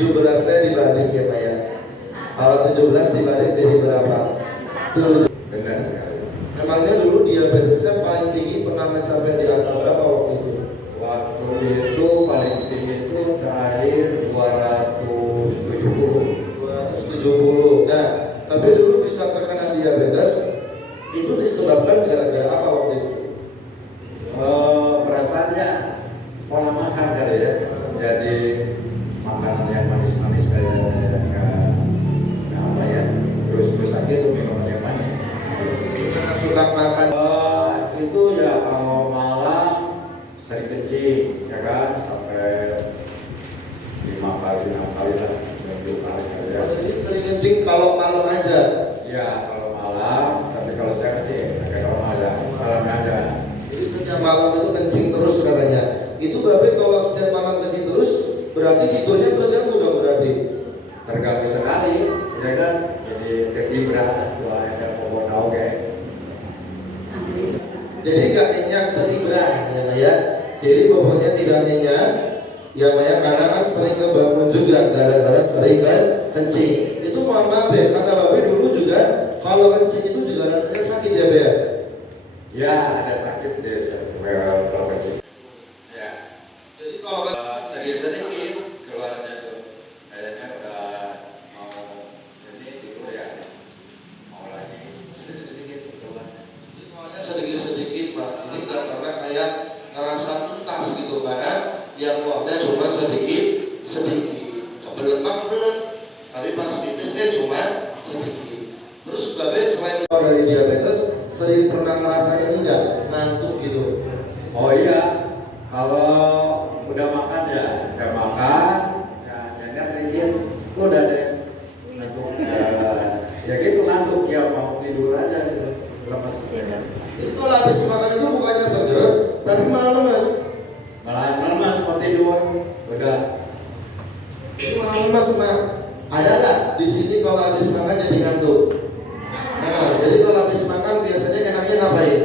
17-nya dibalik ya Pak ya. Kalau 17 dibalik jadi berapa? 7. Benar sekali. Emangnya dulu diabetesnya paling tinggi pernah mencapai di angka berapa waktu itu? Waktu itu paling tinggi itu terakhir 270. 270. Nah, tapi dulu bisa terkena diabetes itu disebabkan gara-gara apa waktu itu? Perasaannya pola makan kali ya. Jadi makanan yang manis-manis kayak apa ya? Terus sakit tuh minuman yang manis. Suka makan Itu ya kalau malam sering kencing ya kan sampai 5 kali 6 kali lah 7 kali ya. jadi sering kencing kalau malam aja. Ya kalau malam, tapi kalau saya sih agak normal ya malamnya aja. Jadi setiap malam itu kencing terus katanya. Itu Babe kalau setiap malam kencing terus berarti tidurnya terganggu dong berarti. Terganggu sekali ya kan, jadi ketimbra wah ada pohon oke. Jadi nggak nyenyak teribra ya Pak ya. Jadi pokoknya tidak nyenyak ya Pak ya, karena kan sering kebangun juga gara-gara sering kan kencing. Itu mohon maaf ya, kata Babe dulu juga kalau kencing itu juga rasanya sakit ya Pak ya. Ya ada sakit deh kalau kencing. Ya. Jadi kalau sedikit keluarnya tuh kayaknya udah mau ini tidur ya, mau lagi sedikit keluarnya. keluarnya sedikit-sedikit Pak. Jadi nggak pernah kayak ngerasa tuntas gitu karena yang keluarnya cuma sedikit kebelet mah kebelet, tapi pas pipisnya cuma sedikit. Terus Babe selain itu dari diabetes sering pernah ngerasa ini nggak ngantuk gitu? Oh iya, kalau udah makan ya nyadar dikit, udah deh ngantuk ya gitu ngantuk ya mau tidur aja gitu, lepas. Jadi kalau habis makan itu bukannya seger, tapi malah lemas. Malah lemas mau tidur, udah. Jadi malah lemas Pak. Ada nggak di sini kalau habis makan jadi ngantuk? Nah, jadi kalau habis makan biasanya enaknya ngapain?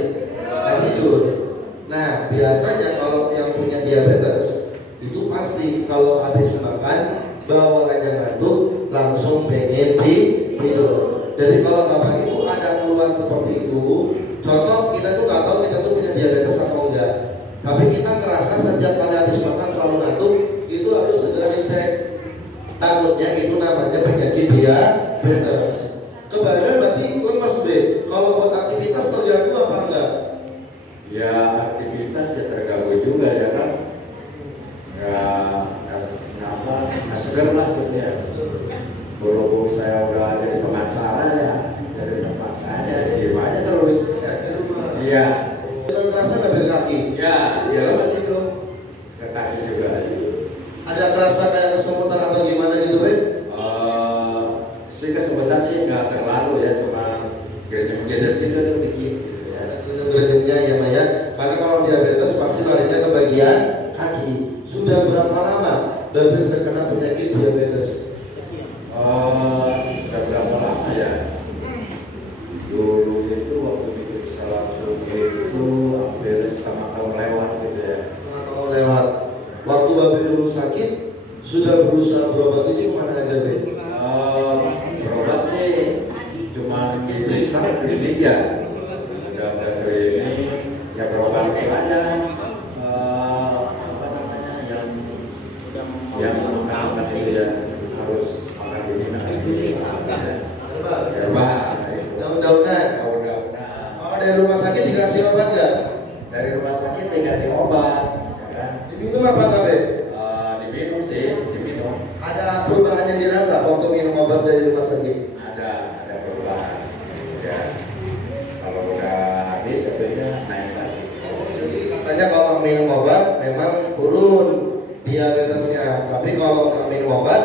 Tidur. Nah, biasanya kalau yang punya diabetes itu pasti kalau habis makan bawaannya ngantuk langsung pengen tidur. Jadi kalau Bapak Ibu ada keluhan seperti itu, contoh kita tuh nggak tahu kita tuh punya diabetes atau enggak, tapi kita ngerasa setiap kali habis makan selalu ngantuk, itu harus segera dicek. Takutnya itu namanya penyakit diabetes. Kebadan berarti lemas B. Kalau buat aktivitas terganggu apa enggak? Ya aktivitas ya terganggu juga ya kan, nggak seger lah gitu ya. Buru-buru saya udah jadi pengacara ya, jadi terpaksa aja di rumah aja terus. Iya. Kita terasa nggak dari kaki? Ya lemas itu ke kaki juga. Ada kerasa kayak kesemutan atau gimana gitu B? Si kesemutan sih nggak terlalu ya, cuma gede-gede gitu dikit. Gregetnya ya Maya, karena kalau diabetes pasti larinya ke bagian kaki. Sudah berapa lama Babe terkena penyakit diabetes? Sudah berapa lama ya? Dulu itu waktu diperiksa langsung itu hampir setengah tahun lewat gitu ya. Setengah tahun lewat. Waktu Babe dulu sakit sudah berusaha berobat itu kemana aja Be? Berobat sih cuma diperiksa klinik ya. Udah klinik ya berobat aja. Apa namanya yang makan itu ya harus makan ini herbal. Daun-daunan. Oh, dari rumah sakit dikasih obat nggak? Dari rumah sakit dikasih obat, ya kan? Diminum apa nggak Be? Diminum sih, diminum. Ada perubahan yang dirasa waktu minum obat dari rumah sakit? Ada perubahan. Ya, kalau udah habis efeknya naik lagi. Jadi katanya kalau minum obat memang turun diabetesnya, tapi kalau nggak minum obat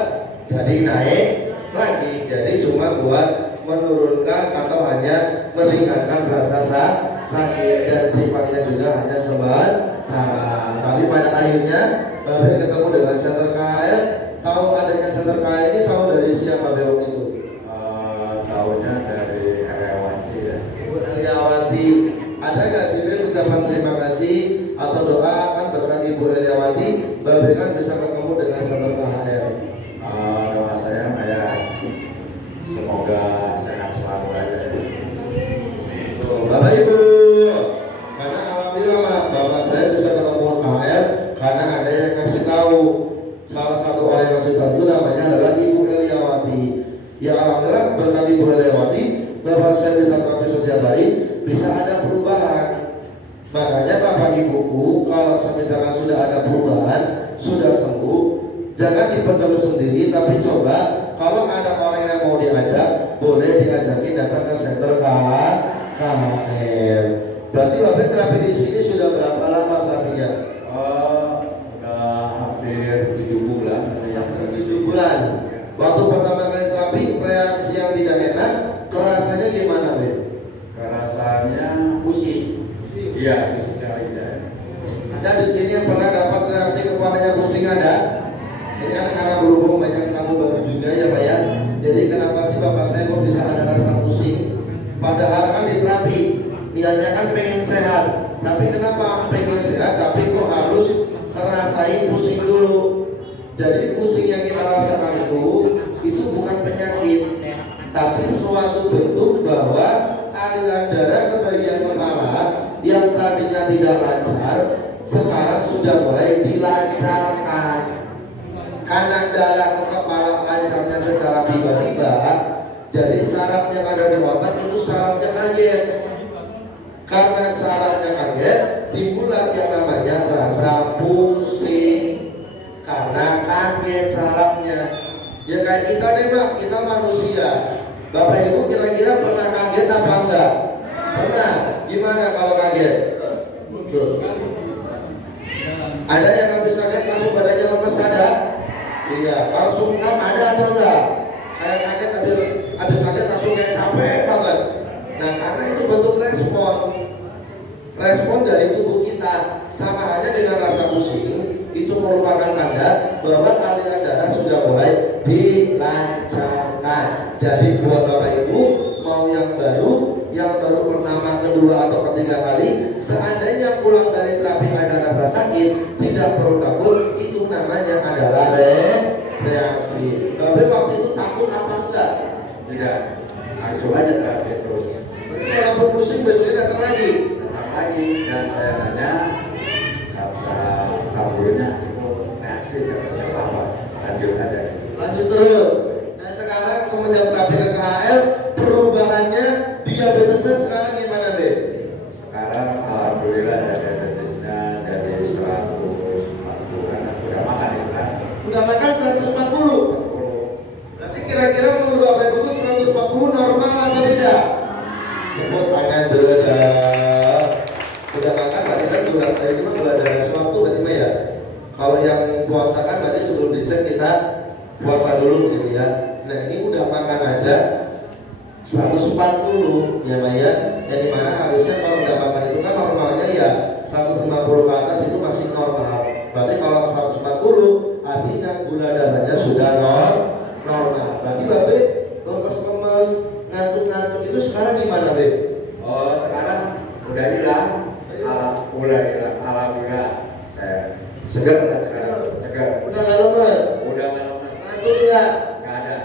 jadi naik lagi. Jadi cuma buat menurunkan atau hanya meringankan rasa sakit dan sifatnya juga hanya sementara. Tapi pada akhirnya Babe ketemu dengan Center KHL. Tahu adanya Center KHL ini tahu dari siapa Babe waktu itu? Tahunya dari Heriawati ya. Ibu Heriawati. Ada nggak sih Babe ucapan terima kasih atau doa kan berkat Ibu Heriawati Babe kan bisa ketemu dengan Center KHL? tahu salah satu orang yang ngasih tahu itu namanya adalah Ibu Eliawati. Ya alhamdulillah berkat Ibu Eliawati, Bapak saya bisa terapi setiap hari, bisa ada perubahan. Makanya Bapak Ibuku, kalau misalkan sudah ada perubahan, sudah sembuh, jangan dipendam sendiri, tapi coba kalau ada orang yang mau diajak, boleh diajakin datang ke center KHM. Berarti Bapak terapi di sini sudah berapa lama terapinya? Udah hampir 7 bulan. Yang 7 bulan. Waktu pertama kali terapi, reaksi yang tidak enak, kerasanya gimana, Be? Rasanya pusing. Iya, pusing cari ya. Ada di sini yang pernah dapat reaksi kepalanya pusing ada? Ini kan karena berhubung banyak tamu baru juga ya Pak ya. Jadi kenapa sih Bapak saya kok bisa ada rasa pusing? Padahal kan di terapi niatnya kan pengen sehat. Tapi kenapa pengen sehat tapi kok harus ngerasain pusing dulu? Jadi pusing yang kita rasakan itu bukan penyakit, tapi suatu bentuk bahwa aliran darah ke bagian kepala yang tadinya tidak lancar sekarang sudah mulai dilancarkan. Karena darah ke kepala lancarnya secara tiba-tiba, jadi saraf yang ada di otak itu sarafnya kaget. Karena sarafnya kaget, timbullah yang namanya rasa pusing. Karena kaget sarafnya. Ya kayak kita deh Pak, kita manusia. Bapak Ibu kira-kira pernah kaget apa enggak? Pernah. Gimana kalau kaget? Tuh. Ada yang habis kaget langsung badannya lemes ada? Iya. Langsung ada atau enggak? Kayak kaget habis kaget langsung kayak capek banget. Nah karena itu bentuk respon dari tubuh kita. Sama aja dengan rasa pusing, itu merupakan tanda bahwa aliran darah sudah mulai dilancarkan. Jadi buat Bapak Ibu mau yang baru pertama, kedua atau ketiga kali, seandainya pulang dari terapi ada rasa sakit, tidak perlu takut, itu namanya adalah reaksi. Bapak waktu itu takut apa enggak? Tidak, langsung aja terapi terus. Kalau pusing besoknya datang lagi. Dan saya nanya kata staf gurunya itu reaksi apa? Lanjut aja. Lanjut terus. Nah sekarang semenjak terapi ke KHL, perubahannya diabetesnya sekarang gimana Be? Sekarang alhamdulillah ya diabetesnya dari 140-an. Udah makan itu kan? Udah makan 140. Berarti kira-kira menurut Bapak Ibu 140 normal atau tidak? Tepuk tangan dulu dah. Udah makan berarti kan ini mah gula darah sewaktu berarti mah ya. Kalau yang puasa kan berarti sebelum dicek kita puasa dulu gitu ya. Nah ini udah makan aja 140 ya Pak ya. Yang dimana harusnya kalau udah makan itu kan normalnya ya 150 ke atas itu masih normal. Berarti kalau 140 artinya gula darahnya sudah normal. Berarti Bapak lemes-lemes, ngantuk-ngantuk itu sekarang gimana Be? Oh sekarang udah hilang. Udah hilang. Alhamdulillah saya segar udah sekarang. Segar. Udah nggak lemes? Udah nggak lemes. Ngantuk nggak? Nggak ada.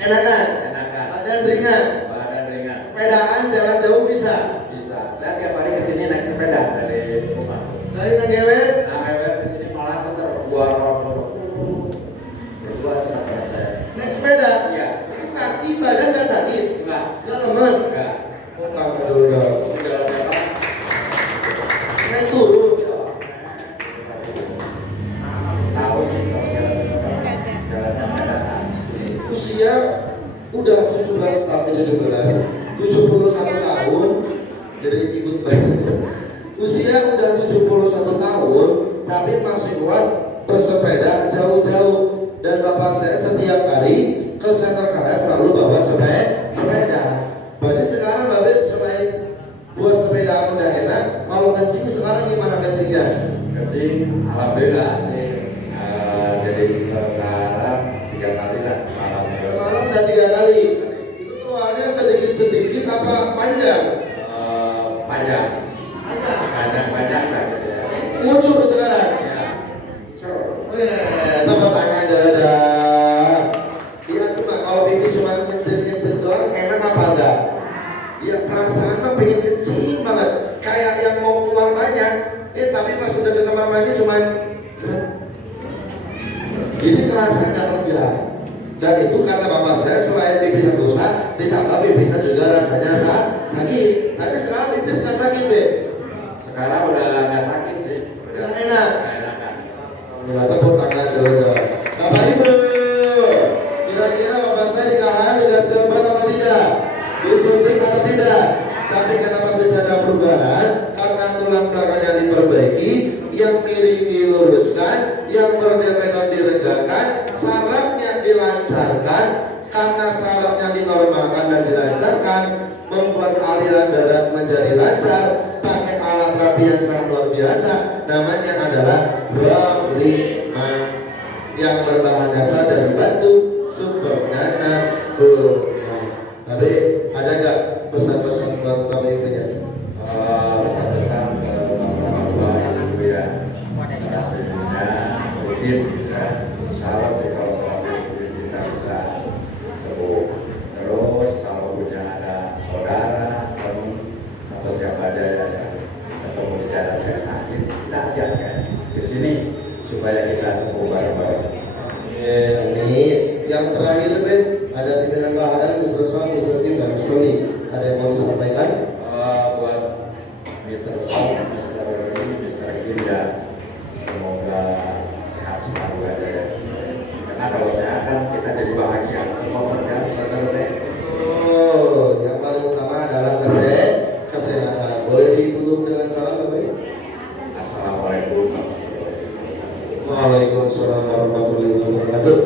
Enakan? Enakan. Badan ringan? Badan ringan. Sepedaan jalan jauh bisa? Bisa. Saya tiap hari kesini naik sepeda dari rumah. Dari Nanggewer? Nanggewer kesini malah putar 2 orang berdua sama teman saya. Naik sepeda? Iya. Itu kaki badan nggak sakit? Enggak. Nggak lemes? Enggak. Oh tangga dulu dong. Udah berapa? Naik turun? Tahu sih kalau jalan bersama jalannya nggak datang. Usia udah 71 tahun, jadi ikut banyak. Usia udah 71 tahun, tapi masih kuat bersepeda jauh-jauh. Dan bapak saya setiap hari ke center KS selalu bawa sepeda. Berarti sekarang bapak selain buat sepeda udah enak, kalau kencing sekarang gimana kencingnya? Kencing alhamdulillah sih. Jadi sekarang 3 kali lah semalam. Semalam udah 3 kali. Itu keluarnya sedikit-sedikit apa panjang? Panjang. Panjang lah gitu ya. Ngucur sekarang. Ya. Tepuk tangan dadah. Dia cuma kalau pipi cuma kencing doang enak apa enggak? Dia perasaan mah pengen kencing banget, kayak yang mau keluar banyak. Tapi pas udah ke kamar mandi cuman Jadi ngerasakan lega. Dan itu kata bapak saya, selain pipisnya susah, ditambah pipisnya juga rasanya sakit. Tapi sekarang pipis nggak sakit deh. Sekarang udah nggak sakit sih, udah Enak. enakan. Alhamdulillah, tepuk tangan dulu dong. Bapak Ibu, kira-kira bapak saya di KHL dikasih obat atau tidak? Disuntik atau tidak? Tapi kenapa bisa ada perubahan? Karena tulang belakangnya diperbaiki, yang miring diluruskan, yang berdebetan diregangkan, sarafnya dilancarkan. Karena sarafnya dinormalkan dan dilancarkan, membuat aliran darah menjadi lancar. Pakai alat terapi yang sangat luar biasa, namanya adalah Rolimas, yang berbahan dasar dari batu super nana. Tapi ada nggak pesan-pesan buat bapak ibunya? Pesan-pesan ke bapak-bapak ibu ya, terapinya rutin ya. Insya Allah sih kalau terapi rutin kita bisa sembuh. Terus kalau punya ada saudara, teman atau siapa aja ya yang ketemu di jalan yang sakit, kita ajak ya ke sini supaya kita sembuh bareng-bareng. Amin. Yang terakhir Ben, ada pimpinan KHL, Mr. Son, Mr. Kim, dan Mr. Lee. Ada yang mau disampaikan? Buat Mr. Son, Mr. Lee, Mr. Kim ya, semoga sehat selalu aja ya. Karena kalau sehat kan kita jadi bahagia, semua kerjaan bisa selesai. Oh, yang paling utama adalah kesehatan. Boleh ditutup dengan salam Bapak? Assalamualaikum warahmatullahi wabarakatuh. Waalaikumsalam warahmatullahi wabarakatuh.